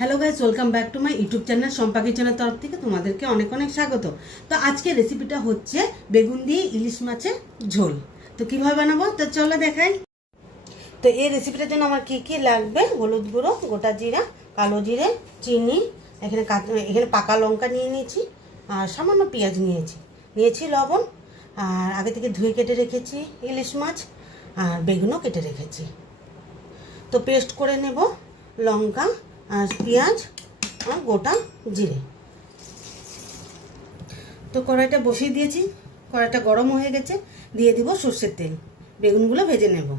Hello guys, welcome back to my YouTube channel Shampa কিচেনের তরফ থেকে তোমাদেরকে অনেক অনেক স্বাগত। তো আজকে রেসিপিটা হচ্ছে বেগুন দিয়ে ইলিশ মাছের ঝোল। তো কিভাবে বানাবো তো চলো দেখাই। তো এই রেসিপিটার জন্য আমার কি কি লাগবে: হলুদ গুঁড়ো, গোটা জিরা, কালো জিরে, চিনি, এখানে পাকা লঙ্কা নিয়ে নিয়েছি, আর সামান্য পেঁয়াজ নিয়েছি লবণ, আর আগে থেকে ধুয়ে কেটে রেখেছি ইলিশ মাছ, আর বেগুনও কেটে রেখেছি। তো পেস্ট করে নেব লঙ্কা আর পেঁয়াজ আর গোটা জিরে। তো কড়াইটা বসিয়ে দিয়েছি, কড়াইটা গরম হয়ে গেছে, দিয়ে দিব সর্ষের তেল। বেগুনগুলো ভেজে নেব।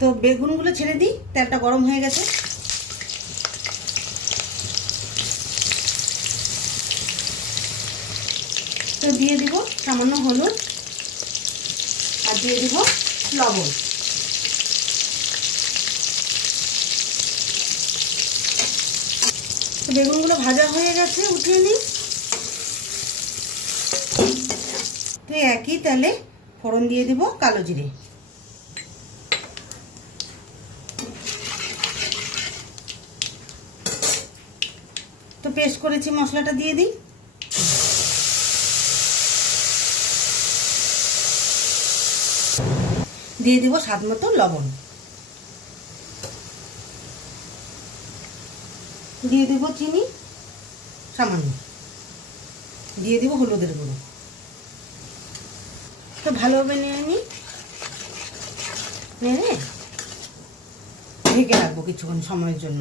তো বেগুনগুলো ছেড়ে দিই, তেলটা গরম হয়ে গেছে। তো দিয়ে দিব সামান্য হলুদ আর দিয়ে দিব লবণ। তো বেগুনগুলো ভাজা হয়ে গেছে, উঠিয়ে নিই। তো একই তেলে ফোড়ন দিয়ে দিব কালো জিরে। তো পেস্ট করেছি মশলাটা দিয়ে দিই। দিয়ে দিব স্বাদ মতো লবণ। দিয়ে দিব চিনি সামান্য, দিয়ে দিব হলুদের গুঁড়ো। তো ভালোভাবে নিয়ে নিই, নেড়ে ঢেকে রাখবো কিছুক্ষণ সময়ের জন্য।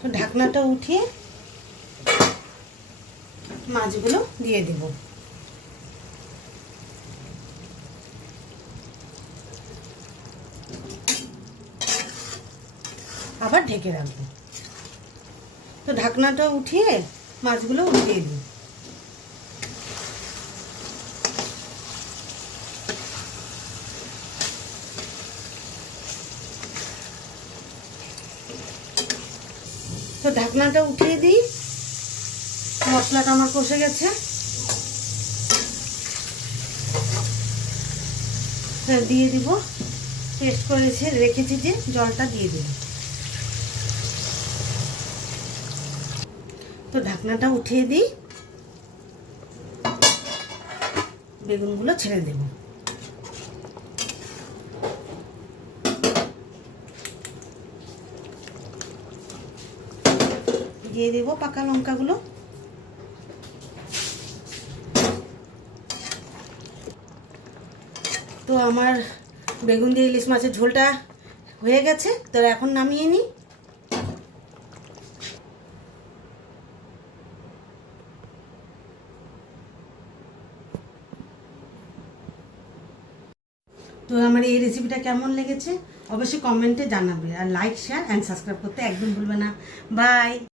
তো ঢাকনাটা উঠিয়ে মাছগুলো দিয়ে দিব। আবার ঢেকে রাখবো। তো ঢাকনাটা উঠিয়ে মাছগুলো উঠিয়ে দিই। তো ঢাকনাটা উঠিয়ে দিই। মশলাটা আমার কষে গেছে। দিয়ে দিব পেস্ট করেছি রেখেছি যে জলটা দিয়ে দিব। তো ঢাকনাটা উঠিয়ে দিই, বেগুনগুলো ছেড়ে দেব। দিয়ে দেব পাকা লঙ্কাগুলো। তো আমার বেগুন দিয়ে ইলিশ মাছের ঝোলটা হয়ে গেছে। তো এখন নামিয়ে নিই। তো আমার এই রেসিপিটা কেমন লেগেছে অবশ্যই কমেন্টে জানাবে, আর লাইক, শেয়ার অ্যান্ড সাবস্ক্রাইব করতে একদম ভুলবে না। বাই।